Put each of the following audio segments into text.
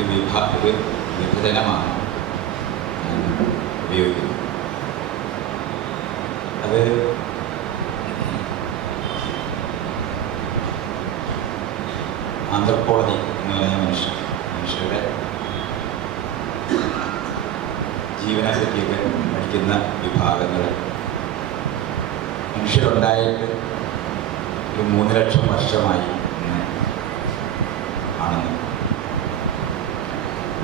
ഒരു വിഭ ഒരു വിഭജനമാണ് ഉപയോഗിക്കുന്നത്. അത് ആന്ത്രപ്പോളജി എന്ന് പറയുന്ന മനുഷ്യൻ മനുഷ്യരുടെ ജീവനെ പഠിക്കുന്ന വിഭാഗങ്ങൾ. മനുഷ്യരുണ്ടായിട്ട് ഒരു മൂന്ന് ലക്ഷം വർഷമായി എന്ന് ആണെന്ന്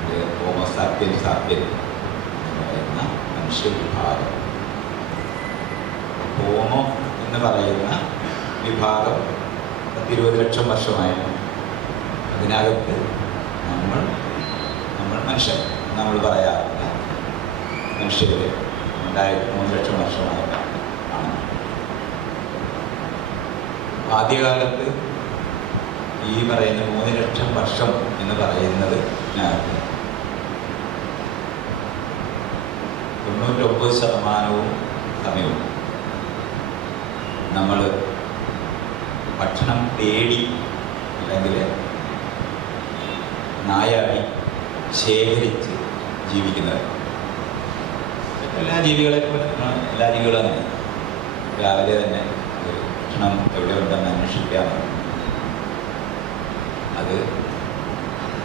ഇത് ഹോമോസാപ്യൻ സാപ്യൻ എന്ന് പറയുന്ന മനുഷ്യ വിഭാഗം ഹോമോ എന്ന് പറയുന്ന വിഭാഗം പത്തിരുപത് ലക്ഷം വർഷമായിരുന്നു. അതിനകത്ത് നമ്മൾ നമ്മൾ മനുഷ്യർ നമ്മൾ പറയാറില്ല മനുഷ്യർ രണ്ടായിരത്തി മൂന്ന് ലക്ഷം വർഷമായിട്ട് ആണ്. ആദ്യകാലത്ത് ഈ പറയുന്ന മൂന്ന് ലക്ഷം വർഷം എന്ന് പറയുന്നത് തൊണ്ണൂറ്റൊമ്പത് ശതമാനവും സമയവും. നമ്മൾ ഭക്ഷണം തേടി അല്ലെങ്കിൽ നായാടി ശേഖരിച്ച് ജീവിക്കുന്നത്. എല്ലാ ജീവികളെ എല്ലാ ജീവികളും രാവിലെ തന്നെ ഭക്ഷണം എവിടെ ഉണ്ടെന്ന് അന്വേഷിക്കാം. അത്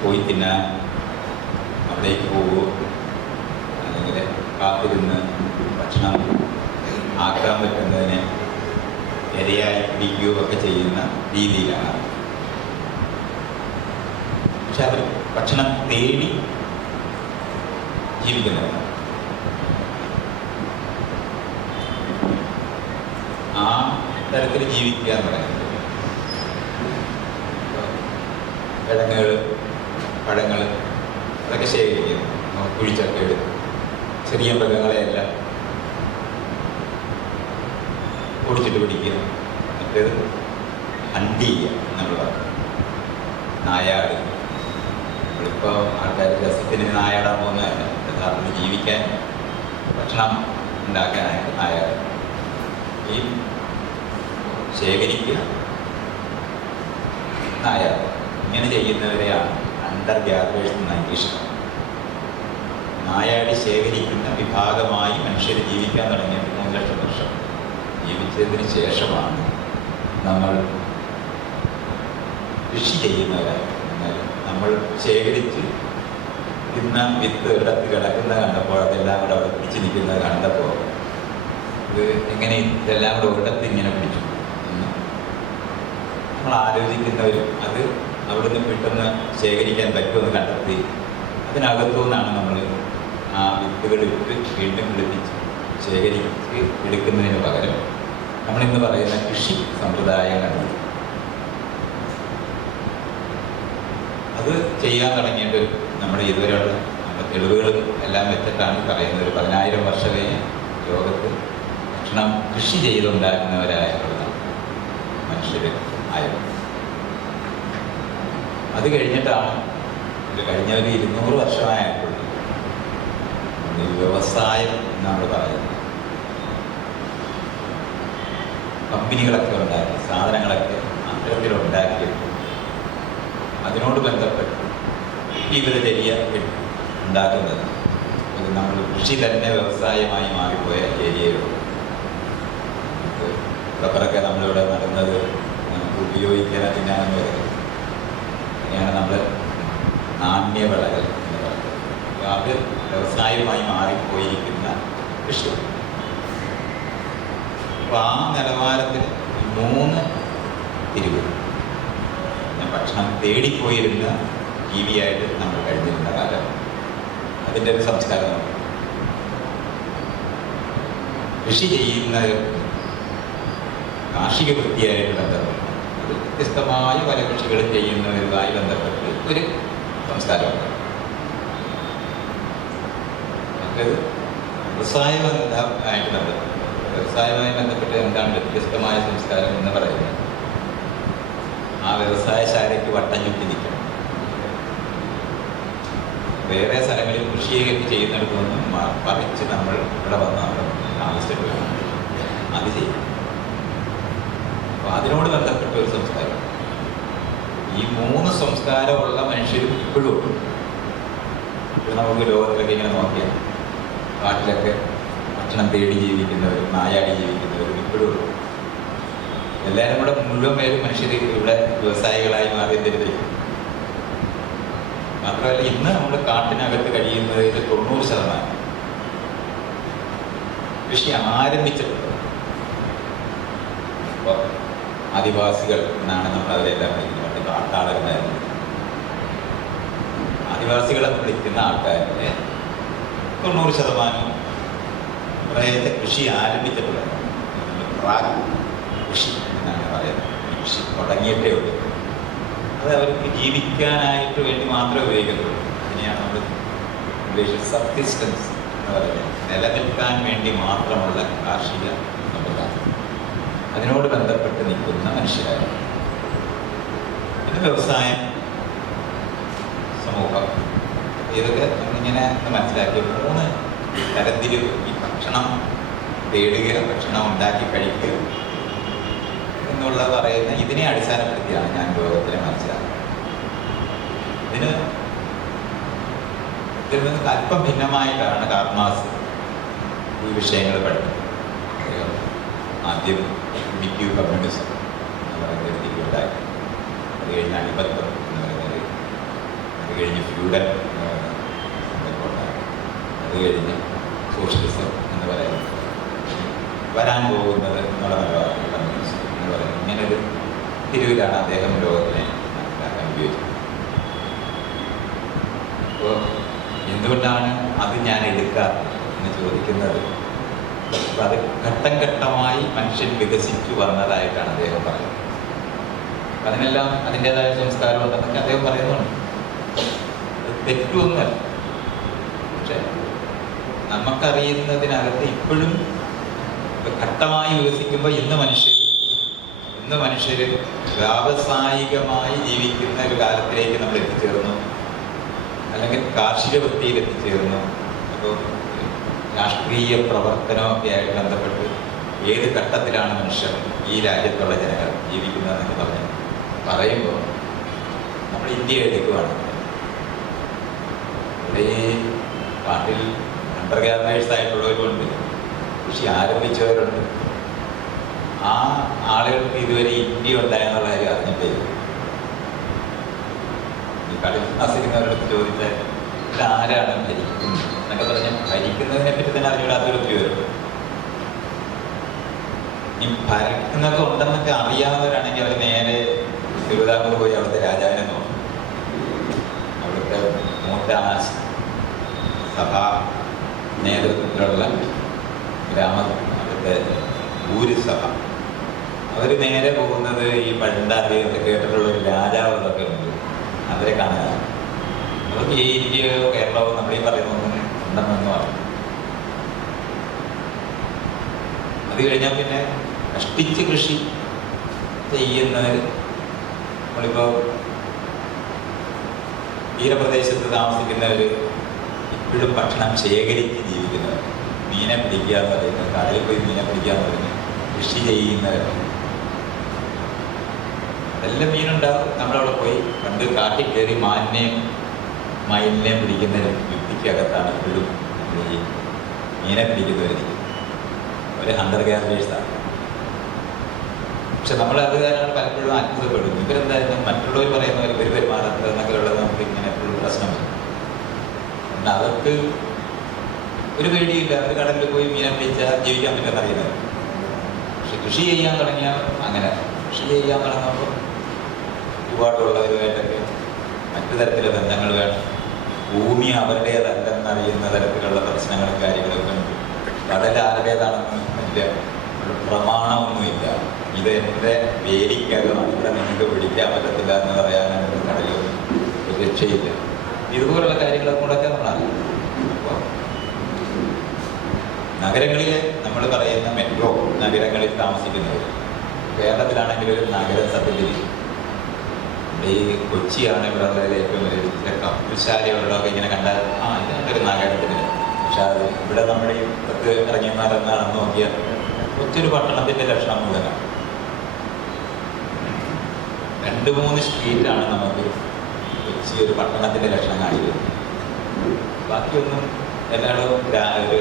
പോയി തിന്നാൻ അവിടേക്ക് പോകുമോ അല്ലെങ്കിൽ കാത്തിരുന്ന് ഭക്ഷണം ആക്കാൻ പറ്റുന്നതിനെ ഇരയായി പിടിക്കുകയോ ഒക്കെ ചെയ്യുന്ന രീതിയിലാണ്. പക്ഷെ അവർ ഭക്ഷണം തേടി ജീവിക്കുന്നവരാണ് ആ തരത്തിൽ ജീവിക്കുക എന്ന് പറയുന്നത്. കിഴങ്ങുകൾ പഴങ്ങൾ അതൊക്കെ ശേഖരിക്കുന്നു. കുഴിച്ചൊക്കെ എടുത്ത്. ചെറിയ മൃഗങ്ങളെയെല്ലാം ഓടിച്ചിട്ട് പിടിക്കുക. മറ്റേത് ഹണ്ട് ചെയ്യുക എന്നുള്ളതാണ്. നായാട്. ഇപ്പോൾ ആൾക്കാർ രസത്തിന് നായാടാൻ പോകുന്നതല്ല. യഥാർത്ഥത്തിൽ ജീവിക്കാൻ ഭക്ഷണം ഉണ്ടാക്കാനായിട്ട് നായാട്. ഈ ശേഖരിക്കുക നായാട്. ഇങ്ങനെ ചെയ്യുന്നവരെയാണ് അണ്ടർ ഗ്യാതറേഷൻ എന്ന ഇംഗ്ലീഷ് നായാടി ശേഖരിക്കുന്ന വിഭാഗമായി മനുഷ്യർ ജീവിക്കാൻ വർഷം ജീവിച്ചതിന് ശേഷമാണ് നമ്മൾ കൃഷി എന്നാൽ നമ്മൾ ശേഖരിച്ച് ഇന്ന വിത്ത് ഇടത്ത് കിടക്കുന്നത് കണ്ടപ്പോൾ അതെല്ലാം കൂടെ അവിടെ പിടിച്ച് നിൽക്കുന്നത് കണ്ടപ്പോൾ ഇത് എങ്ങനെ ഇതെല്ലാം കൂടെ ഒരിടത്ത് ഇങ്ങനെ പിടിച്ചു. നമ്മൾ ആലോചിക്കുന്നവരും അത് അവിടുന്ന് പെട്ടെന്ന് ശേഖരിക്കാൻ പറ്റുമെന്ന് കണ്ടെത്തി അതിനകത്തു നിന്നാണ് നമ്മൾ ആ വിത്തുകൾ ഇട്ട് വീണ്ടും പിടിപ്പിച്ച് ശേഖരിച്ച് എടുക്കുന്നതിന് പകരം നമ്മളിന്ന് പറയുന്ന കൃഷി സമ്പ്രദായങ്ങൾ അത് ചെയ്യാൻ തുടങ്ങിയിട്ട് നമ്മുടെ ഇതുവരെയുള്ള തെളിവുകൾ എല്ലാം വെച്ചിട്ടാണ് പറയുന്നത്. ഒരു പതിനായിരം വർഷമേ ലോകത്ത് ഭക്ഷണം കൃഷി ചെയ്തുണ്ടാക്കുന്നവരായുള്ള മനുഷ്യർ ആയത് അത് കഴിഞ്ഞിട്ടാണ് ഇത് കഴിഞ്ഞ ഒരു ഇരുന്നൂറ് വർഷമായപ്പോൾ ഈ വ്യവസായം എന്നാണ് പറയുന്നത്. കമ്പനികളൊക്കെ ഉണ്ടാക്കി സാധനങ്ങളൊക്കെ അത്തരത്തിലുണ്ടാക്കി അതിനോട് ബന്ധപ്പെട്ട് ജീവിതചര്യ ഉണ്ടാക്കുന്നത്. അത് നമ്മൾ കൃഷി തന്നെ വ്യവസായമായി മാറിപ്പോയ ഏരിയയിലുള്ളൂ റബ്ബറൊക്കെ നമ്മളിവിടെ നടുന്നത് നമുക്ക് ഉപയോഗിക്കാൻ തിന്നാണെന്ന് പറയുന്നത് അങ്ങനെയാണ് നമ്മൾ നാണ്യവിളകൾ എന്ന് പറയുന്നത്. അത് വ്യവസായമായി മാറിപ്പോയിരിക്കുന്ന കൃഷി അപ്പോൾ ആ നിലവാരത്തിൽ മൂന്ന് തിരിവ് ഞാൻ ഭക്ഷണം തേടിപ്പോയിരുന്ന ജീവിയായിട്ട് നമ്മൾ കഴിഞ്ഞിരുന്ന കാലം. അതിന്റെ ഒരു സംസ്കാരമാണ് കൃഷി ചെയ്യുന്ന കാർഷിക വൃത്തിയായിട്ട് ബന്ധപ്പെട്ട് അത് വ്യത്യസ്തമായ പല കൃഷികൾ ചെയ്യുന്നതായി ബന്ധപ്പെട്ട് ഒരു സംസ്കാരമുണ്ട് മറ്റേത് വ്യവസായ ബന്ധമായിട്ട് ബന്ധപ്പെട്ട്. വ്യവസായവുമായി ബന്ധപ്പെട്ട് എന്താണ് വ്യത്യസ്തമായ സംസ്കാരം എന്ന് പറയുന്നത്? ആ വ്യവസായശാലയ്ക്ക് വട്ടം ചുറ്റിരിക്കണം വേറെ സ്ഥലങ്ങളിൽ കൃഷിയൊക്കെ ചെയ്യുന്ന മ- പറിച്ച് നമ്മൾ ഇവിടെ വന്ന് നമ്മൾ താമസിച്ചിട്ട് അത് ചെയ്യും. അപ്പോൾ അതിനോട് ബന്ധപ്പെട്ട ഒരു സംസ്കാരം. ഈ മൂന്ന് സംസ്കാരമുള്ള മനുഷ്യർ ഇപ്പോഴും ഉണ്ട്. നമുക്ക് ലോകത്തിലൊക്കെ ഇങ്ങനെ നോക്കിയാൽ കാട്ടിലൊക്കെ ഭക്ഷണം തേടി ജീവിക്കുന്നവരും നായാടി ജീവിക്കുന്നവരും ഇപ്പോഴും എല്ലാവരും കൂടെ മുഴുവൻ പേരും മനുഷ്യർ ഇവിടെ വ്യവസായികളായി മാറിയതിരുത് മാത്രമല്ല ഇന്ന് നമ്മൾ കാട്ടിനകത്ത് കഴിയുന്നതിൽ തൊണ്ണൂറ് ശതമാനം. കൃഷി ആരംഭിച്ചിട്ടുണ്ട്. ആദിവാസികൾ എന്നാണ് നമ്മൾ അവരെല്ലാം വിളിക്കുന്നത് കാട്ടാളന്മാരും ആദിവാസികളെന്ന് ആദിവാസികളെ വിളിക്കുന്ന ആൾക്കാരുടെ തൊണ്ണൂറ് ശതമാനം പ്രദേശത്തെ കൃഷി ആരംഭിച്ചിട്ടുണ്ട് പ്രാഗ് കൃഷി എന്നാണ് പറയുന്നത്. കൃഷി തുടങ്ങിയിട്ടേ ഉള്ളൂ. അത് അവർക്ക് ജീവിക്കാനായിട്ട് വേണ്ടി മാത്രമേ ഉപയോഗിക്കത്തുള്ളൂ. അതിനെയാണ് നമ്മൾ ഇംഗ്ലീഷിൽ സബ്സിസ്റ്റൻസ് എന്ന് പറയുന്നത്. നിലനിൽക്കാൻ വേണ്ടി മാത്രമുള്ള കാർഷിക സമ്പ്രദായം. അതിനോട് ബന്ധപ്പെട്ട് നിൽക്കുന്ന മനുഷ്യരാണ്. പിന്നെ വ്യവസായം സമൂഹം. ഇതൊക്കെ നമ്മളിങ്ങനെ മനസ്സിലാക്കിയ മൂന്ന് തരത്തിൽ ഈ ഭക്ഷണം തേടുക ഭക്ഷണം ഉണ്ടാക്കി കഴിക്കുക എന്നുള്ള പറയുന്ന ഇതിനെ അടിസ്ഥാനപ്പെടുത്തിയാണ് ഞാൻ ലോകത്തിലെ മനസ്സിലാക്കുന്നത് ഇതിന് ഇതിൽ നിന്ന് അല്പം ഭിന്നമായിട്ടാണ് കാർമാസ് ഈ വിഷയങ്ങൾ പഠിക്കുന്നത്. ആദ്യം മിക്യു കമ്മ്യൂണിസം എന്ന് പറയുന്ന ഒരു ഉണ്ടായി. അത് കഴിഞ്ഞ് അടിബന്ധം എന്ന് പറയുന്നത് അത് കഴിഞ്ഞ് ഫ്യൂഡൽ എന്ന് പറയുന്ന സംഭവമുണ്ടായി അത് കഴിഞ്ഞ് സോഷ്യലിസം വരാൻ പോകുന്നത് എന്നുള്ള നിലവാരം കമ്മ്യൂണിസം എന്ന് പറയുന്നത് ഇങ്ങനെ ഒരു തിരിവിലാണ് അദ്ദേഹം ലോകത്തിനെ മനസ്സിലാക്കാൻ ഉപയോഗിച്ചത്. അപ്പോൾ എന്തുകൊണ്ടാണ് അത് ഞാൻ എടുക്കാറ് എന്ന് ചോദിക്കുന്നത്? അപ്പോൾ അത് ഘട്ടം ഘട്ടമായി മനുഷ്യൻ വികസിച്ചു വന്നതായിട്ടാണ് അദ്ദേഹം പറയുന്നത്. അപ്പം അതിനെല്ലാം അതിന്റെതായ സംസ്കാരം ഉണ്ടെന്നൊക്കെ അദ്ദേഹം പറയുന്നുണ്ട്. അത് തെറ്റൊന്നുമല്ല. പക്ഷെ നമുക്കറിയുന്നതിനകത്ത് ഇപ്പോഴും ഘട്ടമായി വികസിക്കുമ്പോൾ ഇന്ന് മനുഷ്യർ ഇന്ന് മനുഷ്യർ വ്യാവസായികമായി ജീവിക്കുന്ന ഒരു കാലത്തിലേക്ക് നമ്മൾ എത്തിച്ചേർന്നു. അല്ലെങ്കിൽ കാർഷിക വൃത്തിയിൽ എത്തിച്ചേർന്നു. അപ്പോൾ രാഷ്ട്രീയ പ്രവർത്തനമൊക്കെ ആയിട്ട് ബന്ധപ്പെട്ട് ഏത് ഘട്ടത്തിലാണ് മനുഷ്യർ ഈ രാജ്യത്തുള്ള ജനങ്ങൾ ജീവിക്കുന്നതെന്ന് പറഞ്ഞ് പറയുമ്പോൾ നമ്മൾ ഇന്ത്യ എടുക്കുകയാണ് ഇവിടെ ഈ കാട്ടിൽ അണ്ടർ ഗ്രാമേഴ്സ് ആയിട്ടുള്ളവരുണ്ട് കൃഷി ആരംഭിച്ചവരുണ്ട്. ആ ആളുകൾക്ക് ഇതുവരെ ഇന്ത്യ ഉണ്ടായെന്നുള്ള കാര്യം അറിഞ്ഞിട്ടേ. ഈ കളി താമസിക്കുന്നവരോട് ചോദിച്ചാൽ ഇതാരാണ് ഭരിക്കുന്നത്? എന്നൊക്കെ പറഞ്ഞ് ഭരിക്കുന്നതിനെ പറ്റി തന്നെ അറിഞ്ഞൂടാത്തൊരു ഒത്തിരി പേരുണ്ട്. ഈ ഭരിക്കുന്നൊക്കെ ഉണ്ടെന്നൊക്കെ അറിയാവുന്നവരാണെങ്കിൽ അവർ നേരെ തിരുവിതാംകൂർ പോയി അവിടുത്തെ രാജാവിനെ നോക്കും. അവിടുത്തെ മൂത്ത സഭാ നേതൃത്വത്തിലുള്ള ഗ്രാമ അവിടുത്തെ ഭൂരിസഭ അവർ നേരെ പോകുന്നത് ഈ പണ്ടാതി കേട്ടിട്ടുള്ള ഒരു രാജാവുകളൊക്കെ ഉണ്ട്. അവരെ കാണാൻ. അവർക്ക് ഈ ഇന്ത്യയോ കേരളമോ നമ്മളീ പറയുന്നൊന്നും ഉണ്ടെന്നൊന്നും അറിയില്ല. അത് കഴിഞ്ഞാൽ പിന്നെ കഷ്ടിച്ച് കൃഷി ചെയ്യുന്നവർ നമ്മളിപ്പോൾ തീരപ്രദേശത്ത് താമസിക്കുന്നവർ ഇപ്പോഴും ഭക്ഷണം ശേഖരിച്ച് ജീവിക്കുന്നവർ മീനെ പിടിക്കുക എന്ന് പറയുന്നത് കടയിൽ പോയി മീനെ പിടിക്കുക എന്ന് പറയുന്നത് കൃഷി ചെയ്യുന്നവരാണ്. നല്ല മീനുണ്ടാവും. നമ്മളവിടെ പോയി പണ്ട് കാട്ടിൽ കയറി മാനിനെയും മയിലിനെയും പിടിക്കുന്ന യുക്തിക്കകത്താണ് ഇപ്പോഴും മീനെ പിടിക്കുന്നവരിക്കുന്നത് ഒരു ഹണ്ടർ ഗ്യാരേഴ്സാണ് പക്ഷെ നമ്മൾ അത് കാരണം പലപ്പോഴും അത്ഭുതപ്പെടും ഇവരെന്തായാലും മറ്റുള്ളവർ പറയുന്നവർ ഇവർ പെരുമാറുന്നത് എന്നൊക്കെ ഉള്ളത് നമുക്ക് ഇങ്ങനെ എപ്പോഴും പ്രശ്നം അതൊക്കെ ഒരു പേടിയില്ല. ഒരു കടലിൽ പോയി മീനെ പിടിച്ചാൽ ജീവിക്കാൻ പറ്റുമെന്ന് അറിയുന്നത് പക്ഷെ കൃഷി ചെയ്യാൻ തുടങ്ങിയാൽ അങ്ങനെ. കൃഷി ചെയ്യാൻ തുടങ്ങുമ്പോൾ ഒരുപാടുള്ളവരുമായിട്ടൊക്കെ മറ്റു തരത്തിലെ ബന്ധങ്ങൾ വേണം. ഭൂമി അവരുടേതല്ലെന്നറിയുന്ന തരത്തിലുള്ള പ്രശ്നങ്ങളും കാര്യങ്ങളൊക്കെ ഉണ്ട്. കടൽ ആരുടേതാണെന്ന് ഇല്ല. പ്രമാണമൊന്നുമില്ല. ഇത് എന്റെ വേലിക്കകമാണ്. ഇവിടെ നിങ്ങൾക്ക് പിടിക്കാൻ പറ്റത്തില്ല എന്ന് പറയാനായിട്ട് ഒരു രക്ഷയില്ല ഇതുപോലുള്ള കാര്യങ്ങളൊക്കെ നമ്മളാണ് അപ്പോൾ നഗരങ്ങളിൽ നമ്മൾ പറയുന്ന മെട്രോ നഗരങ്ങളിൽ താമസിക്കുന്നവർ കേരളത്തിലാണെങ്കിൽ ഒരു നഗര സത്യത്തിൽ ഈ കൊച്ചിയാണ് ഇവിടെ ഉള്ളതിൽ ഏറ്റവും വലിയ കപ്പൽശാലയുള്ളതൊക്കെ ഇങ്ങനെ കണ്ടാൽ ആ ഇതാണ് ഒരു നഗരത്തിന്. പക്ഷെ അത് ഇവിടെ നമ്മുടെ ഈ പത്ത് ഇറങ്ങിയമാരെന്ന് നടന്നു നോക്കിയാൽ കൊച്ചൊരു പട്ടണത്തിന്റെ ലക്ഷണം മുതലാണ് രണ്ട് മൂന്ന് സ്ട്രീറ്റാണ് നമുക്ക് കൊച്ചി ഒരു പട്ടണത്തിന്റെ ലക്ഷണം കാണിക്കുന്നത്. ബാക്കിയൊന്നും എല്ലായിടവും ഗ്രാ- ഒരു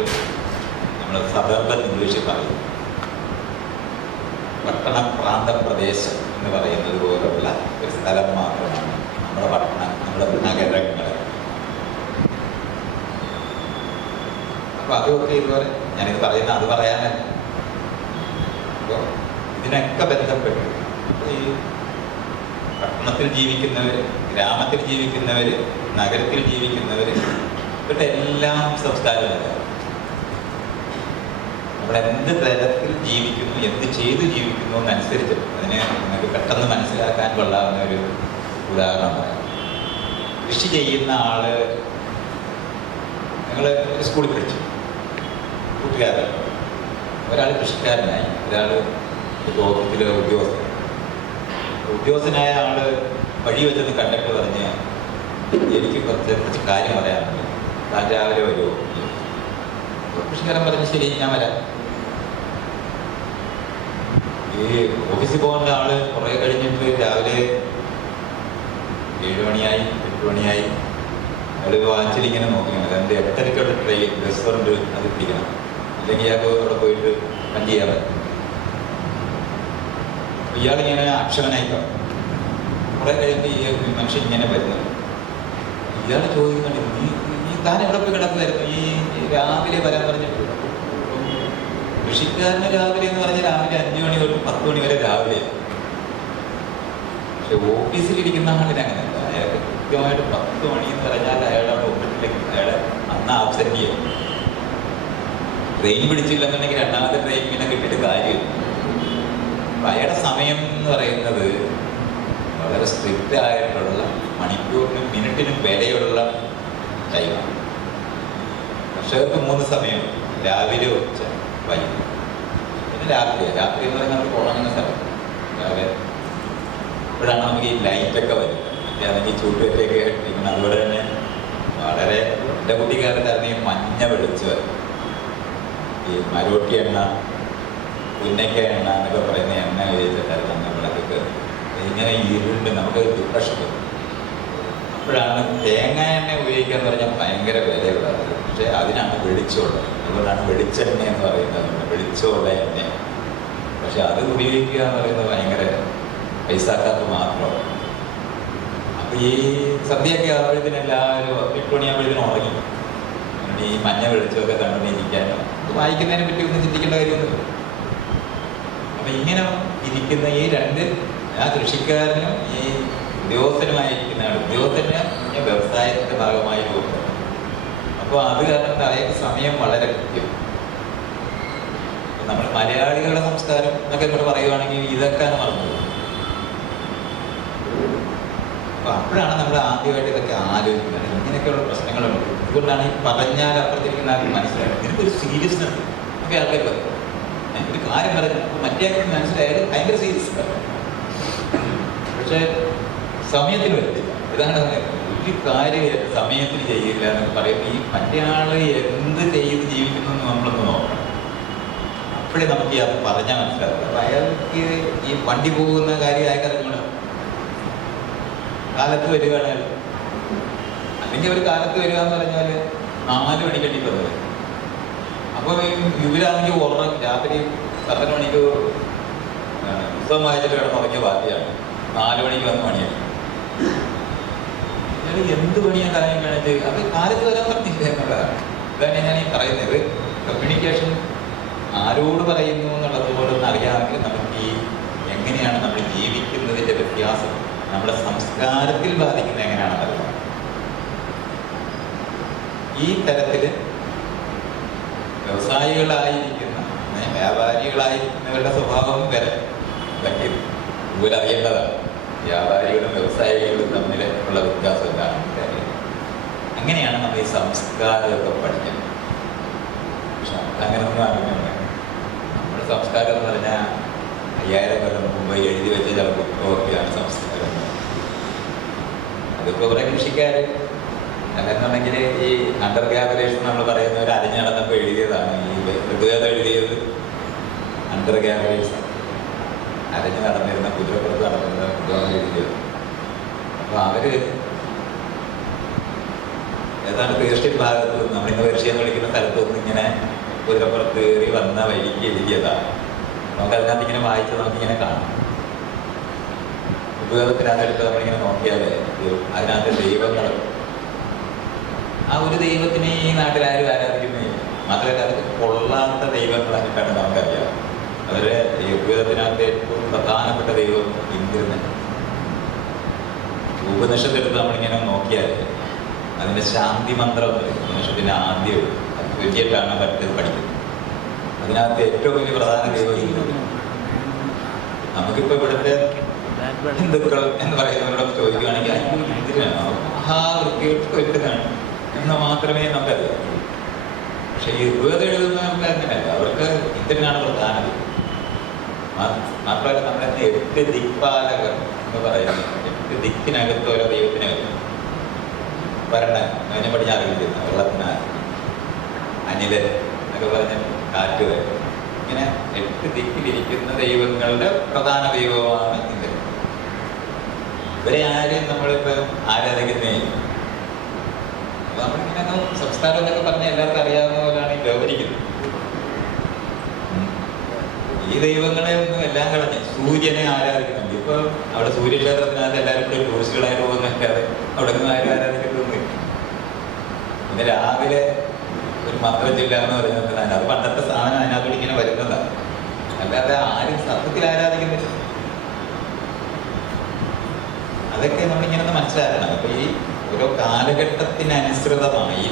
നമ്മൾ സബർബൻ ഇംഗ്ലീഷിൽ പറയും. പട്ടണ പ്രാന്ത പ്രദേശം എന്ന് പറയുന്നത് പോലുള്ള ഒരു സ്ഥലം മാത്രമാണ് നമ്മുടെ പട്ടണം നമ്മുടെ നഗരങ്ങൾ അപ്പൊ അതൊക്കെ ഇതുപോലെ ഞാനിത് പറയുന്ന അത് പറയാനല്ല. അപ്പോൾ ഇതിനൊക്കെ ബന്ധപ്പെട്ട് ഈ പട്ടണത്തിൽ ജീവിക്കുന്നവര് ഗ്രാമത്തിൽ ജീവിക്കുന്നവര് നഗരത്തിൽ ജീവിക്കുന്നവര് ഇവരുടെ എല്ലാം സംസ്കാരമല്ല നമ്മൾ എന്ത് തരത്തിൽ ജീവിക്കുന്നു എന്ത് ചെയ്ത് ജീവിക്കുന്നു എന്നനുസരിച്ച് അതിനെ നമുക്ക് പെട്ടെന്ന് മനസ്സിലാക്കാൻ കൊള്ളാവുന്ന ഒരു ഉദാഹരണമാണ് കൃഷി ചെയ്യുന്ന ആൾ ഞങ്ങൾ സ്കൂളിൽ പഠിച്ചു. കൂട്ടുകാരൻ. ഒരാൾ കൃഷിക്കാരനായി ഒരാൾ ഓഫീസിലെ ഉദ്യോഗസ്ഥൻ. ഉദ്യോഗസ്ഥനായ ആൾ വഴി വെച്ചെന്ന് കണ്ടപ്പോൾ പറഞ്ഞ് എനിക്ക് കുറച്ച് കുറച്ച് കാര്യം പറയാനുണ്ട്. താൻ രാവിലെ വരുമോ കൃഷിക്കാരൻ പറഞ്ഞു ശരി ഞാൻ വരാം. ഈ ഓഫീസിൽ പോകുന്ന ആൾ കുറെ കഴിഞ്ഞിട്ട് രാവിലെ ഏഴ് മണിയായി എട്ട് മണിയായി. അയാൾ വാച്ചിൽ ഇങ്ങനെ നോക്കി രണ്ട് എട്ടരക്കുള്ള ട്രെയിൻ റെസ്റ്റോറന്റ് അത് പിടിക്കണം. അല്ലെങ്കിൽ ഇയാൾക്ക് അവിടെ പോയിട്ട് പഞ്ച് ചെയ്യാൻ പറ്റും ഇയാളിങ്ങനെ അക്ഷമനായി കാണും കുറെ കഴിഞ്ഞിട്ട് ഈ മനുഷ്യൻ ഇങ്ങനെ വരുന്നത്. ഇയാൾ ചോദിക്കുന്നുണ്ട് നീ നീ താൻ എവിടെ പോയി കിടക്കുമായിരുന്നു ഈ രാവിലെ വരാൻ പറഞ്ഞിട്ട് കൃഷിക്കാരന് രാവിലെ എന്ന് പറഞ്ഞാൽ രാവിലെ അഞ്ചു മണി തൊട്ട് പത്ത് മണി വരെ രാവിലെ. പക്ഷെ ഓഫീസിൽ ഇരിക്കുന്ന ആളിന് അങ്ങനെയല്ല. അയാൾക്ക് കൃത്യമായിട്ട് പത്ത് മണി എന്ന് പറഞ്ഞാൽ അയാളുടെ ഓഫീസിലേക്ക് അയാളെ അന്ന് ആബ്സെന്റ് ചെയ്യും ട്രെയിൻ പിടിച്ചില്ലെന്നുണ്ടെങ്കിൽ രണ്ടാമത്തെ ട്രെയിൻ പിന്നെ കിട്ടിയിട്ട് കാര്യമില്ല. അയാളുടെ സമയം എന്ന് പറയുന്നത് വളരെ സ്ട്രിക്റ്റ് ആയിട്ടുള്ള മണിക്കൂറിനും മിനിറ്റിനും വിലയുള്ള ടൈമാണ്. കർഷകർക്ക് മൂന്ന് സമയം രാവിലെ ഉച്ച. വൈകിട്ട് ഇത് രാത്രി രാത്രി എന്ന് പറഞ്ഞാൽ നമുക്ക് ഉറങ്ങുന്ന സ്ഥലം. രാവിലെ ഇപ്പോഴാണ് നമുക്ക് ഈ ലൈറ്റൊക്കെ വരും അല്ലെങ്കിൽ ചൂട്ടുകറ്റൊക്കെ ഇരിക്കുന്നത്. അതുപോലെ തന്നെ വളരെ എന്റെ കുട്ടിക്കാലത്തായിരുന്നു ഈ മഞ്ഞ വെളിച്ച് വരും ഈ മരോട്ടി എണ്ണ പുന്നക്ക എണ്ണ എന്നൊക്കെ പറയുന്ന എണ്ണ ഉപയോഗിച്ചിട്ടായിരുന്നു അന്ന് വിളക്കൊക്കെ ഇങ്ങനെ ഇരുണ്ട് നമുക്ക് ഡിപ്രഷൻ അപ്പോഴാണ് തേങ്ങ എണ്ണ ഉപയോഗിക്കുക എന്ന് പറഞ്ഞാൽ ഭയങ്കര വിലയുള്ളത് പക്ഷേ അതിനാണ് വെളിച്ചോട്. അതുകൊണ്ടാണ് വെളിച്ചെണ്ണ എന്ന് പറയുന്നത്. വെളിച്ചമുള്ള എണ്ണ. പക്ഷെ അത് ഉപയോഗിക്കുക എന്ന് പറയുന്നത് ഭയങ്കര പൈസാക്കാത്ത മാത്രമാണ്. അപ്പൊ ഈ സദ്യയൊക്കെ ആവുമ്പോഴത്തേനും എല്ലാവരും എട്ട് മണിയാകുമ്പോഴത്തേനും ഉറങ്ങി. അതുകൊണ്ട് ഈ മഞ്ഞ വെളിച്ചമൊക്കെ കണ്ടുകൊണ്ടിരിക്കാനോ അത് വായിക്കുന്നതിനെ പറ്റി ഒന്നും ചിന്തിക്കേണ്ട കാര്യമൊന്നുമില്ല. അപ്പൊ ഇങ്ങനെ ഇരിക്കുന്ന ഈ രണ്ട് ആ കൃഷിക്കാരനും ഈ ഉദ്യോഗസ്ഥനുമായിരിക്കുന്ന ഉദ്യോഗസ്ഥന് വ്യവസായത്തിന്റെ ഭാഗമായി പോകുന്നത് അപ്പോൾ അത് കാരണം അതായത് സമയം വളരെ കൃത്യം. നമ്മൾ മലയാളികളുടെ സംസ്കാരം എന്നൊക്കെ ഇവിടെ പറയുവാണെങ്കിൽ ഇതൊക്കെയാണ് മറന്നു അപ്പൊ അപ്പോഴാണ് നമ്മൾ ആദ്യമായിട്ട് ഇതൊക്കെ ആലോചിക്കുന്നത്. ഇങ്ങനെയൊക്കെയുള്ള പ്രശ്നങ്ങളുണ്ട്. അതുകൊണ്ടാണ് ഈ പറഞ്ഞാൽ അപ്പുറത്തിരിക്കുന്ന ആൾക്ക് മനസ്സിലായത്. ഇതിനൊരു സീരിയസ്നെസ് ഒക്കെ ആൾക്കാർ പറയും. ഒരു കാര്യം പറഞ്ഞു മറ്റേ ആൾക്ക് മനസ്സിലായാലും ഭയങ്കര സീരിയസ് പക്ഷെ സമയത്തിന് വരത്തില്ല ഇതാണ് ഒരു കാര്യം സമയത്തിന് ചെയ്യില്ല എന്ന് പറയുമ്പോൾ ഈ മറ്റേ ആൾ എന്ത് ചെയ്ത് ജീവിക്കുന്നു നമ്മളൊന്ന് നോക്കണം. അപ്പോഴേ നമുക്ക് അത് പറഞ്ഞാൽ മനസ്സിലാക്കാം അപ്പൊ അയാൾക്ക് ഈ വണ്ടി പോകുന്ന കാര്യം അയാൾക്ക് അറിഞ്ഞൂടാ കാലത്ത് വരികയാണ് അല്ലെങ്കിൽ ഒരു കാലത്ത് വരിക എന്ന് പറഞ്ഞാൽ നാല് മണിക്കണ്ടി വന്നത് അപ്പോൾ ഇവരാണെങ്കിൽ ഉറങ്ങും രാത്രി പന്ത്രണ്ട് മണിക്ക് പുസ്തകം വായിച്ചിട്ട് കിടന്നുറങ്ങിയ ബാധ്യതയാണ് നാല് മണിക്ക് വന്ന് പണിയാണ് ഇയാൾ എന്ത് പണിയാൻ കാര്യം കാണിച്ച് അത് കാലത്ത് വരാൻ പറഞ്ഞില്ല എന്നുള്ളതാണ് അതാണ് ഞാൻ ഈ പറയുന്നത്. കമ്മ്യൂണിക്കേഷൻ ആരോട് പറയുന്നു എന്നുള്ളത് പോലെ ഒന്ന് അറിയാമെങ്കിൽ നമുക്ക് ഈ എങ്ങനെയാണ് നമ്മൾ ജീവിക്കുന്നതിന്റെ വ്യത്യാസം നമ്മുടെ സംസ്കാരത്തിൽ ബാധിക്കുന്നത് എങ്ങനെയാണെന്ന് അറിയാം ഈ തരത്തിൽ വ്യവസായികളായിരിക്കുന്ന വ്യാപാരികളായിരിക്കുന്നവരുടെ സ്വഭാവം വരെ ഇതൊക്കെ ഇതുപോലെ അറിയേണ്ടതാണ്. വ്യാപാരികളും വ്യവസായികളും തമ്മിൽ ഉള്ള വ്യത്യാസം എന്താണ്? അങ്ങനെയാണ് നമ്മൾ ഈ സംസ്കാരമൊക്കെ പഠിക്കുന്നത്. പക്ഷെ അങ്ങനെയൊന്നും അറിഞ്ഞില്ല നമ്മുടെ സംസ്കാരം എന്ന് പറഞ്ഞാൽ അയ്യായിരം കൊല്ലം മുമ്പ് എഴുതി വെച്ച ചില ബുക്കൊക്കെയാണ് സംസ്കാരം അതിപ്പോൾ കുറേ കൃഷിക്കാർ അല്ലെന്നുണ്ടെങ്കിൽ ഈ അണ്ടർ ഗ്യാദറേഷൻ നമ്മൾ പറയുന്നവർ അരിഞ്ഞു നടന്നപ്പോൾ എഴുതിയതാണ്. ഈ ഋതുവേദം എഴുതിയത് അണ്ടർ ഗ്യാദറേഷൻ അരഞ്ഞു നടന്നിരുന്ന കുതിരപ്പുറത്ത് നടന്നിരുന്ന എഴുതിയത് അപ്പോൾ അവർ ഏതാണ്ട് പേർഷ്യൻ ഭാഗത്ത് നിന്ന് നമ്മളിന്ന് കളിക്കുന്ന എന്ന് വിളിക്കുന്ന സ്ഥലത്ത് നിന്ന് ഇങ്ങനെ കുതിരപ്പുറത്ത് കയറി വന്ന വഴിക്ക് എഴുതിയതാണ് നമുക്കതിനകത്ത് ഇങ്ങനെ വായിച്ച് നമുക്കിങ്ങനെ കാണാം. ഉപയോഗത്തിനകത്തെടുത്ത് നമ്മളിങ്ങനെ നോക്കിയാൽ അതിനകത്ത് ദൈവങ്ങൾ ആ ഒരു ദൈവത്തിനെ ഈ നാട്ടിലാരും ആരാധിക്കുന്നില്ല മാത്രമല്ല അത് കൊള്ളാത്ത ദൈവങ്ങളായിട്ടാണ് നമുക്കറിയാം. അവരുടെ ഉപയോഗത്തിനകത്ത് ഏറ്റവും പ്രധാനപ്പെട്ട ദൈവം ഇന്ദ്രനാണ്. ഉപനിഷത്തെടുത്ത് നമ്മളിങ്ങനെ നോക്കിയാൽ അതിന്റെ ശാന്തി മന്ത്രം ഉപനിഷത്തിന്റെ ആദ്യം അത് പറ്റത് പഠിക്കുന്നത്. അതിനകത്ത് ഏറ്റവും വലിയ പ്രധാന ദൈവം നമുക്കിപ്പോൾ ഇവിടുത്തെ ഹിന്ദുക്കൾ എന്ന് പറയുന്നവരോട് ചോദിക്കുകയാണെങ്കിൽ വെക്കുന്നതാണ് എന്ന് മാത്രമേ നമുക്കറിയാം. പക്ഷെ ഋഗ്വേദം എഴുതുന്നവർക്ക് അങ്ങനെയല്ല അവർക്ക് ഇന്ദ്രനാണ് പ്രധാനം മാത്രമല്ല നമ്മുടെ എട്ട് ദിക്പാലകർ എന്ന് പറയുന്നത് എട്ട് ദിക്കിനകത്ത് ഓരോ ദൈവത്തിനകത്തോ വരണ്ട വരണം അതിനെ പഠിച്ചാൽ അറിയില്ല. വെള്ളത്തിനാൽ അനിൽ എന്നൊക്കെ പറഞ്ഞ കാറ്റ് വരും. ഇങ്ങനെ എട്ട് ദിക്കിലിരിക്കുന്ന ദൈവങ്ങളുടെ പ്രധാന ദൈവമാണ് ഇത്. ഇവരെ ആരെയും നമ്മളിപ്പം ആരാധിക്കുന്നേ? നമ്മളിങ്ങനെ സംസ്കാരം എന്നൊക്കെ പറഞ്ഞ എല്ലാവർക്കും അറിയാവുന്ന പോലാണ് ഈ വ്യവഹരിക്കുന്നത് ഈ ദൈവങ്ങളെ ഒന്നും എല്ലാം കളഞ്ഞ് സൂര്യനെ ആരാധിക്കുന്നുണ്ട് അവിടെ സൂര്യക്ഷേത്രത്തിനകത്ത് എല്ലാവരും കൂടി ടൂറിസ്റ്റുകളായിട്ട് പോകുന്നല്ലാതെ അവിടെ നിന്ന് ആരും ആരാധിക്കുന്നൊന്നുമില്ല പിന്നെ രാവിലെ ഒരു മന്ത്രം എന്ന് പറയുന്നത് അത് പണ്ടത്തെ സാധനം അതിനകത്തോട് ഇങ്ങനെ വരുന്നതാണ് അല്ലാതെ ആരും സത്യത്തിൽ ആരാധിക്കുന്നില്ല. അതൊക്കെ നമ്മളിങ്ങനെ ഒന്ന് മനസ്സിലാക്കണം. അപ്പൊ ഈ ഓരോ കാലഘട്ടത്തിനനുസൃതമായി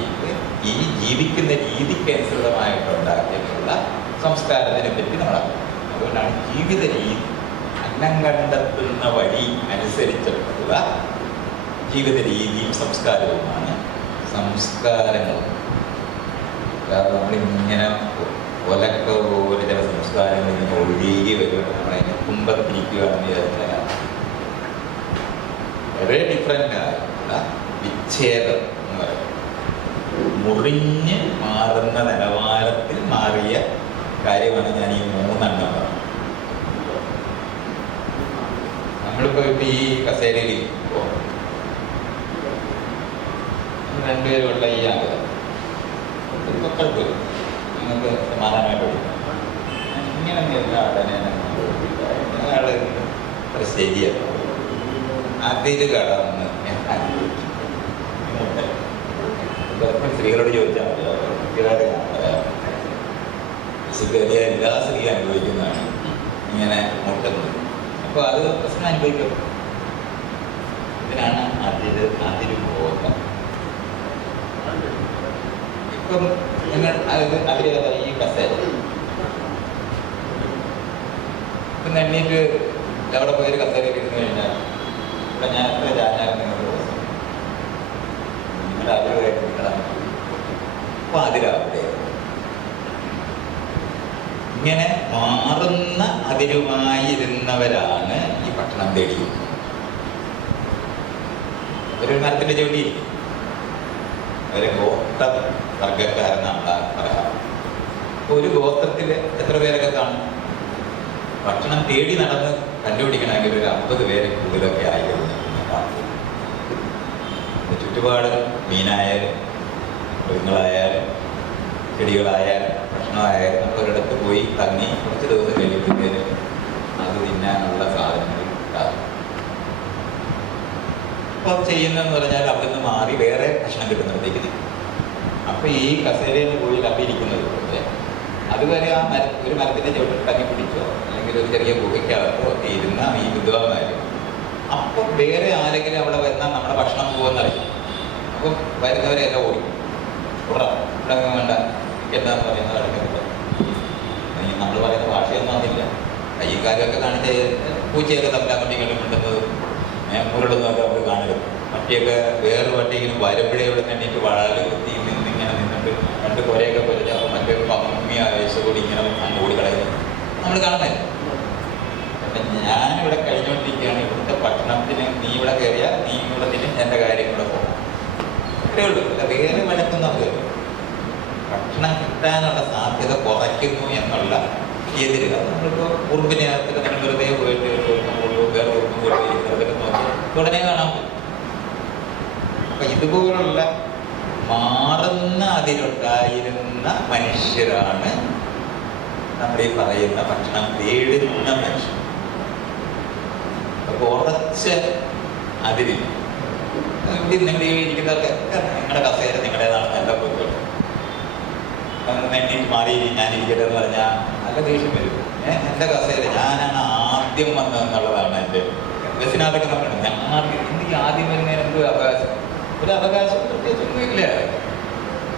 ഈ ജീവിക്കുന്ന രീതിക്ക് അനുസൃതമായിട്ടുണ്ടാക്കിയിട്ടുള്ള സംസ്കാരത്തിനെ പറ്റി നമ്മൾ. അതുകൊണ്ടാണ് ജീവിത രീതി അന്നം കണ്ടെത്തുന്ന വഴി അനുസരിച്ചിട്ടുള്ള ജീവിത രീതിയും സംസ്കാരവുമാണ് സംസ്കാരങ്ങൾ കാരണം നമ്മളിങ്ങനെ ഒലക്ക പോലെ ചില സംസ്കാരങ്ങൾ ഇങ്ങനെ ഒഴുകി വരുവാണ്. നമ്മളതിനെ കുമ്പത്തിരിക്കുകയാണെന്ന് വിചാരിച്ചാൽ വളരെ ഡിഫറെന്റ് ആയിട്ടുള്ള വിച്ഛേദം എന്ന് പറയുന്നത് മുറിഞ്ഞ് മാറുന്ന നിലവാരത്തിൽ മാറിയ കാര്യമാണ് ഞാൻ ഈ മൂന്നെണ്ണം നമ്മളിപ്പോ ഇപ്പൊ ഈ കസേരയിൽ രണ്ടുപേരുള്ള ഈ ആഗ്രഹം മക്കൾക്ക് നിങ്ങൾക്ക് സമാധാനമായിട്ട്. ഇങ്ങനെ ആടനെ അയാൾ ശരിയല്ല അതിര് കടന്ന് സ്ത്രീകളോട് ചോദിച്ചാൽ ബേസിക്കലി എല്ലാ സ്ത്രീ അനുഭവിക്കുന്നതാണ് ഇങ്ങനെ മുട്ടുന്നത് അപ്പോൾ അത് പ്രശ്നം അനുഭവിക്കും. ഇതിനാണ് അതിര് അതിര് ബോധം ഇപ്പം നിങ്ങൾ അത് ഈ കസേര. ഇപ്പം എണ്ണീറ്റ് അവിടെ പോയൊരു കസേര ഇരുന്ന് കഴിഞ്ഞാൽ ഇവിടെ ഞാൻ എത്ര നിങ്ങളുടെ ദിവസം നിങ്ങളുടെ അതിരുമായിട്ട് നിങ്ങളാണ്. അപ്പൊ അതിരാവിടെ ഇങ്ങനെ മാറുന്ന അതിരുമായിരുന്നവരാണ് ഈ പട്ടണം തേടിയത് ഒരു മരത്തിന്റെ ജോലി. ഒരു ഗോത്ര വർഗക്കാരനാണ് പറയാം. ഒരു ഗോത്രത്തിൽ എത്ര പേരൊക്കെ കാണും? ഭക്ഷണം തേടി നടന്ന് കണ്ടുപിടിക്കണമെങ്കിൽ ഒരു അമ്പത് പേര് കൂടുതലൊക്കെ ആയിരുന്നു. ചുറ്റുപാട് മീനായാലും മൃഗങ്ങളായാലും ചെടികളായാലും ഭക്ഷണമായാലും നമ്മൾ ഒരിടത്ത് പോയി തങ്ങി കുറച്ച് ദിവസം കഴിയുമ്പോഴത്തേന് അത് തിന്നാനുള്ള സാധനങ്ങൾ ഉണ്ടാകും. അപ്പോൾ ചെയ്യുന്നതെന്ന് പറഞ്ഞാൽ നിന്ന് മാറി വേറെ ഭക്ഷണം കിട്ടുന്നിടത്തേക്ക് നിൽക്കും അപ്പൊ ഈ കസേരയിൽ പോയി അവിടെ ഇരിക്കുന്നത് പോലെ അതുവരെ ആ മര ഒരു മരത്തിന്റെ ചുവട്ടിൽ തങ്ങി പിടിച്ചോ അല്ലെങ്കിൽ ഒരു ചെറിയ ഗുഹയ്ക്കകത്തോ ഒക്കെ ഇരുന്ന ഈ വിധവാന്മാര് അപ്പൊ വേറെ ആരെങ്കിലും അവിടെ വന്നാൽ നമ്മുടെ ഭക്ഷണം പോകുന്നറിയും അപ്പം വരുന്നവരെല്ലാം ഓടി. ഇവിടെ ഇവിടെ വേണ്ട. എല്ലാം പറയുന്ന കിടക്കുന്നുണ്ട് നമ്മൾ പറയുന്ന ഭാഷയൊന്നും അതില്ല കയ്യും കാണിച്ച് പൂച്ചയൊക്കെ തമ്മിൽ അങ്ങോട്ടിങ്ങനെ കിട്ടുന്നത് മുരളുന്നൊക്കെ അവർ കാണരുത് പട്ടിയൊക്കെ വേറെ പട്ടി വരപ്പിഴയോടെ വരുമ്പോഴേ ഇവിടെ തന്നെയിട്ട് വളാൽ കുത്തി നിന്നിങ്ങനെ നിന്നിട്ട് രണ്ട് കുരയൊക്കെ പൊലിച്ച് അപ്പം മറ്റേ പമ്മി ആവേശത്തോടെ ഇങ്ങനെ അങ്ങ് ഓടിക്കളയുന്നത് നമ്മൾ കാണുന്നില്ല. ഞാനിവിടെ കഴിഞ്ഞുകൊണ്ടിരിക്കുകയാണ്. ഇവിടുത്തെ പട്ടണത്തിന് നീ ഇവിടെ കയറിയാൽ നീ ഇവിടെ തിന്നും എന്റെ കാര്യം ഇവിടെ പോകും. ഇത്രയേ ഉള്ളൂ. വേറെ വഴക്കൊന്നും നമുക്ക് ഭക്ഷണം കിട്ടാനുള്ള സാധ്യത കുറയ്ക്കുന്നു എന്നുള്ള എതിരുക. നമ്മളിപ്പോൾ ഉറുമ്പിനകത്തൊക്കെ നമ്മൾ വെറുതെ പോയിട്ട് ഒരു വേറെ ഉറുമ്പ് കൊള്ളു ഇരിക്കുന്നതൊക്കെ നോക്കി ഉടനെ കാണാൻ പറ്റും. അപ്പൊ ഇതുപോലുള്ള മാറുന്ന അതിലുണ്ടായിരുന്ന മനുഷ്യരാണ് നമ്മൾ ഈ പറയുന്ന ഭക്ഷണം തേടുന്ന മനുഷ്യർ. അപ്പൊ ഉറച്ച നിങ്ങൾ ഈ ഇരിക്കുന്നവർക്കൊക്കെ നിങ്ങളുടെ കസേര നിങ്ങളുടേതാണെന്ന് എല്ലാം പോയിക്കോട്ടെ മാറി ഞാൻ ഇരിക്കട്ടെ എന്ന് പറഞ്ഞാൽ നല്ല ദേഷ്യം വരും. ഏഹ് എന്റെ കസേര? ഞാനാണ് ആദ്യം വന്നതെന്നുള്ളതാണ് എന്റെ ബസ്സിനകത്തൊക്കെ നമ്മൾ ഞാൻ ആദ്യം ഈ ആദ്യം വരുന്നതിന് ഒരു അവകാശം. ഒരു അവകാശം പ്രത്യേകിച്ചൊന്നും ഇല്ല.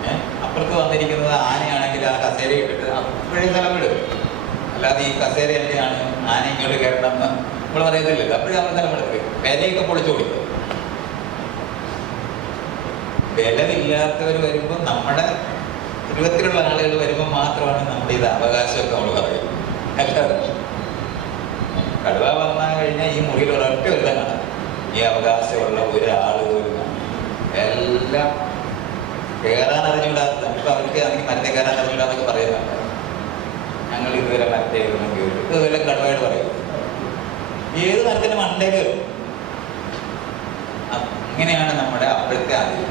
ഏഹ് അപ്പുറത്ത് വന്നിരിക്കുന്നത് ആനയാണെങ്കിൽ ആ കസേര ഇട്ടിട്ട് അപ്പോഴേ തലമിടും. അല്ലാതെ ഈ കസേര എന്റെയാണ് ആന ഇങ്ങോട്ട് കയറണമെന്ന് നമ്മൾ പറയത്തില്ലല്ലോ അപ്പോഴേ നമ്മൾ തലമെടുത്ത് വിലയൊക്കെ പൊളിച്ചു കൊടുക്കും ബലമില്ലാത്തവർ വരുമ്പോൾ നമ്മുടെ രൂപത്തിലുള്ള ആളുകൾ വരുമ്പോൾ മാത്രമാണ് നമ്മുടെ ഇത് അവകാശമൊക്കെ നമ്മൾ പറയുന്നത്. അല്ലാതെ കടുവ വന്നാൽ കഴിഞ്ഞാൽ ഈ മുറിയിൽ ഒരൊറ്റ ഒരു ഈ അവകാശമുള്ള ഒരാൾ പോലും എല്ലാം കയറാൻ അറിഞ്ഞുകൂടാത്ത ഇപ്പൊ അവർക്ക് ആണെങ്കിൽ മറ്റേ കയറാൻ അറിഞ്ഞൂടാന്നൊക്കെ പറയുന്നുണ്ട്. ഞങ്ങൾ ഇതുവരെ മറ്റേ കേട്ടു ഇതുവരെ കടുവയോട് പറയും. ഏത് തരത്തിലും മണ്ടേ കയറും അങ്ങനെയാണ് നമ്മുടെ അപ്പോഴത്തെ ആദ്യം.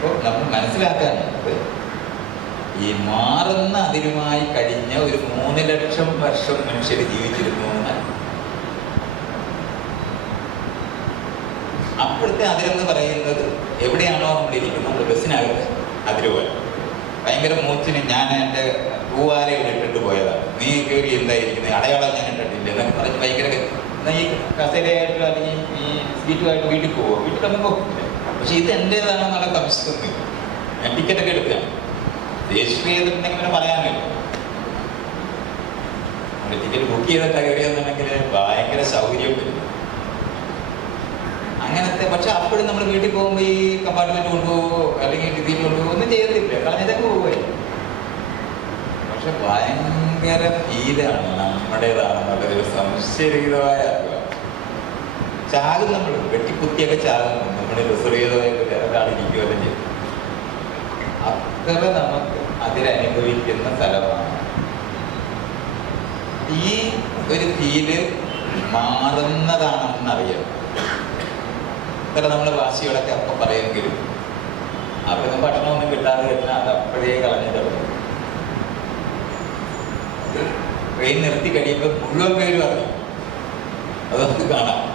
അപ്പോൾ നമ്മൾ മനസ്സിലാക്കാനുള്ളത് ഈ മാറുന്ന അതിരുമായി കഴിഞ്ഞ ഒരു മൂന്ന് ലക്ഷം വർഷം മനുഷ്യർ ജീവിച്ചിരുന്നു എന്നാണ്. അപ്പോഴത്തെ അതിരെന്ന് പറയുന്നത് എവിടെയാണോ നമ്മൾ ഇരിക്കുന്നത്? ബസ്സിനകത്ത് അതിരുപോലെ ഭയങ്കര മൂച്ചിന് ഞാൻ എന്റെ പൂവാല ഇവിടെ ഇട്ടിട്ട് പോയതാണ്. നീ കയറി എന്തായിരിക്കുന്നത്? അടയാളം ഞാൻ ഇട്ടിട്ടില്ല എന്നൊക്കെ പറഞ്ഞ് ഭയങ്കര എന്നാൽ ഈ കസേരയായിട്ട് അല്ലെങ്കിൽ ഈ സീറ്റുമായിട്ട് വീട്ടിൽ പോവോ? വീട്ടിൽ നമുക്ക് പക്ഷെ ഇത് എന്റേതാണെന്നുള്ള സംശയമൊന്നുമില്ല ഞാൻ ടിക്കറ്റൊക്കെ എടുക്കുകയാണ് രജിസ്റ്റർ ചെയ്തിട്ടുണ്ടെങ്കിൽ പിന്നെ പറയാനില്ല. ടിക്കറ്റ് ബുക്ക് ചെയ്തിട്ട് കയറിയെന്നുണ്ടെങ്കിൽ ഭയങ്കര സൗകര്യം വരും അങ്ങനത്തെ പക്ഷെ അപ്പോഴും നമ്മൾ വീട്ടിൽ പോകുമ്പോൾ ഈ കമ്പാർട്ട്മെന്റ് കൊണ്ടുപോകോ അല്ലെങ്കിൽ ഡിഗ്രി കൊണ്ടുപോകോ ഒന്നും ചെയ്യത്തില്ല കളഞ്ഞിട്ടൊക്കെ പോവുകയും. പക്ഷെ ഭയങ്കര ഫീലാണ് നമ്മുടേതാണെന്നുള്ളൊരു സംശയരഹിതമായ അറിവാണ് ചാകും നമ്മൾ വെട്ടിക്കുത്തിയൊക്കെ ചാകും നമ്മൾ റിസർവ് ചെയ്തതായിട്ട് വേറെ ഒരാളിരിക്കുകയല്ല ചെയ്യും. അത്ര നമുക്ക് അതിലനുഭവിക്കുന്ന സ്ഥലമാണ്. ഈ ഒരു ഫീൽ മാറുന്നതാണെന്നറിയാം. ഇത്ര നമ്മൾ വാശികളൊക്കെ അപ്പം പറയുമെങ്കിലും അവിടുന്ന് ഭക്ഷണമൊന്നും കിട്ടാതെ കഴിഞ്ഞാൽ അത് അപ്പോഴേ കളഞ്ഞു തുടങ്ങും. ട്രെയിൻ നിർത്തി കഴിയുമ്പോൾ മുഴുവൻ പേര് പറഞ്ഞു അതൊക്കെ കാണാം.